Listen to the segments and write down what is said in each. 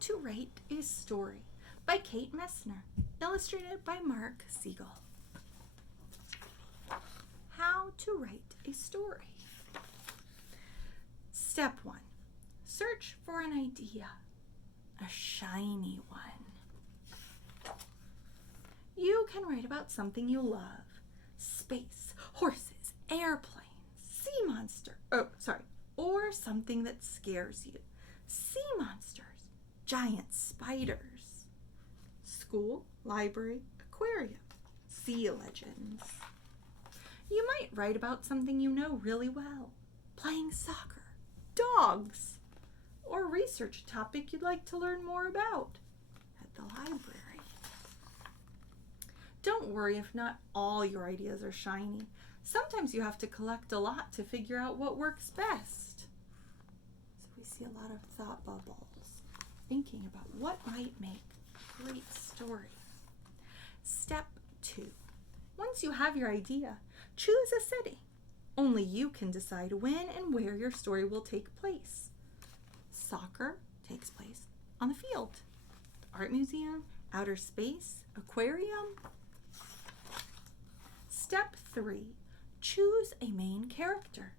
to Write a Story by Kate Messner, illustrated by Mark Siegel. How to write a story. Step 1. Search for an idea, a shiny one. You can write about something you love: space, horses, airplanes, sea monster, or something that scares you: sea monsters, giant spiders, school, library, aquarium, sea legends. You might write about something you know really well: playing soccer, dogs, or research a topic you'd like to learn more about at the library. Don't worry if not all your ideas are shiny. Sometimes you have to collect a lot to figure out what works best. So we see a lot of thought bubbles, thinking about what might make a great story. Step 2. Once you have your idea, choose a setting. Only you can decide when and where your story will take place. Soccer takes place on the field. Art museum, outer space, aquarium. Step 3. Choose a main character.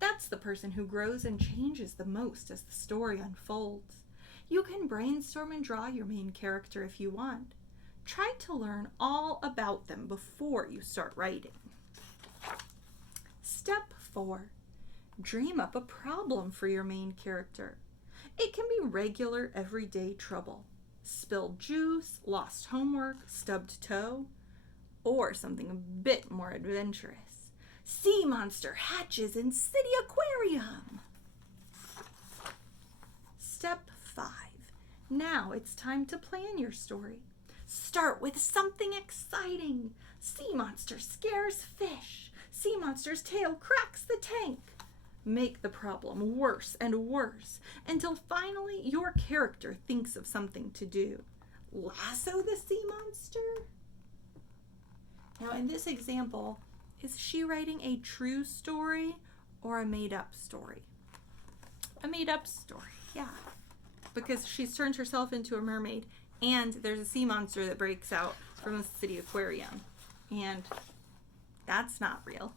That's the person who grows and changes the most as the story unfolds. You can brainstorm and draw your main character if you want. Try to learn all about them before you start writing. Step 4. Dream up a problem for your main character. It can be regular, everyday trouble: spilled juice, lost homework, stubbed toe, or something a bit more adventurous: sea monster hatches in city aquarium. Step 5. Now it's time to plan your story. Start with something exciting: sea monster scares fish, sea monster's tail cracks the tank. Make the problem worse and worse until finally your character thinks of something to do. Lasso the sea monster? Now in this example, is she writing a true story or a made-up story? A made-up story, yeah. Because she's turned herself into a mermaid and there's a sea monster that breaks out from the city aquarium. And that's not real.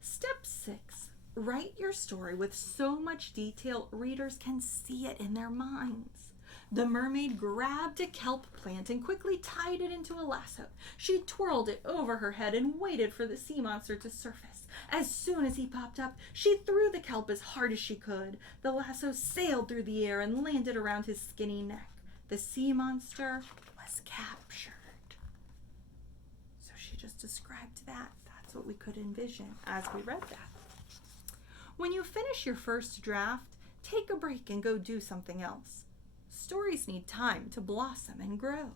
Step 6. Write your story with so much detail readers can see it in their minds. The mermaid grabbed a kelp plant and quickly tied it into a lasso. She twirled it over her head and waited for the sea monster to surface. As soon as he popped up, she threw the kelp as hard as she could. The lasso sailed through the air and landed around his skinny neck. The sea monster was captured. So she just described that. That's what we could envision as we read that. When you finish your first draft, take a break and go do something else. Stories need time to blossom and grow.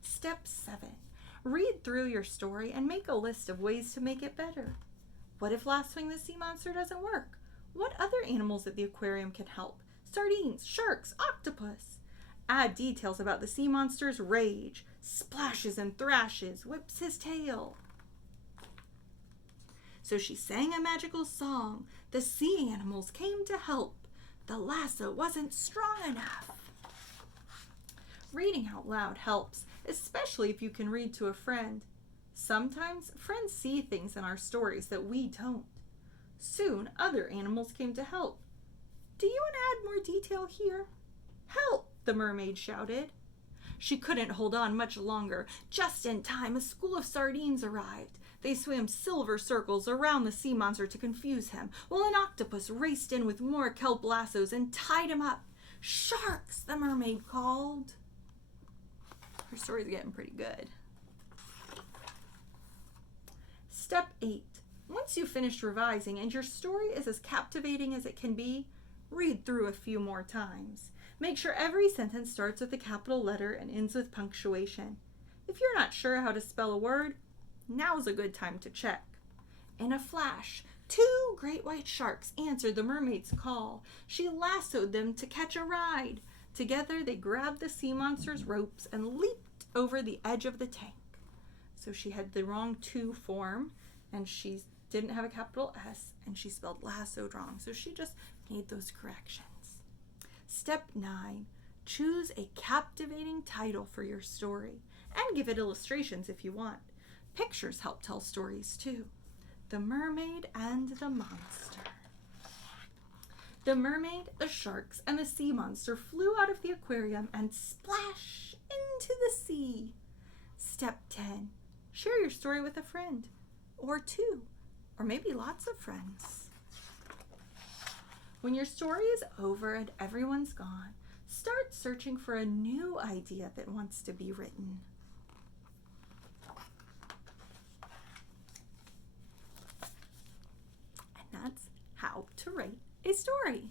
Step 7. Read through your story and make a list of ways to make it better. What if lassoing the sea monster doesn't work? What other animals at the aquarium can help? Sardines, sharks, octopus. Add details about the sea monster's rage: splashes and thrashes, whips his tail. So she sang a magical song. The sea animals came to help. The lasso wasn't strong enough. Reading out loud helps, especially if you can read to a friend. Sometimes friends see things in our stories that we don't. Soon other animals came to help. Do you want to add more detail here? Help! The mermaid shouted. She couldn't hold on much longer. Just in time, a school of sardines arrived. They swam silver circles around the sea monster to confuse him, while an octopus raced in with more kelp lassos and tied him up. Sharks! The mermaid called. Her story's getting pretty good. Step 8. Once you've finished revising and your story is as captivating as it can be, read through a few more times. Make sure every sentence starts with a capital letter and ends with punctuation. If you're not sure how to spell a word, now's a good time to check. In a flash, 2 great white sharks answered the mermaid's call. She lassoed them to catch a ride. Together they grabbed the sea monster's ropes and leaped over the edge of the tank. So she had the wrong 2 form, and she didn't have a capital S, and she spelled lassoed wrong. So she just made those corrections. Step 9. Choose a captivating title for your story and give it illustrations if you want. Pictures help tell stories too. The Mermaid and the Monster. The mermaid, the sharks, and the sea monster flew out of the aquarium and splashed into the sea. Step 10. Share your story with a friend, or two, or maybe lots of friends. When your story is over and everyone's gone, start searching for a new idea that wants to be written. And that's how to write a story.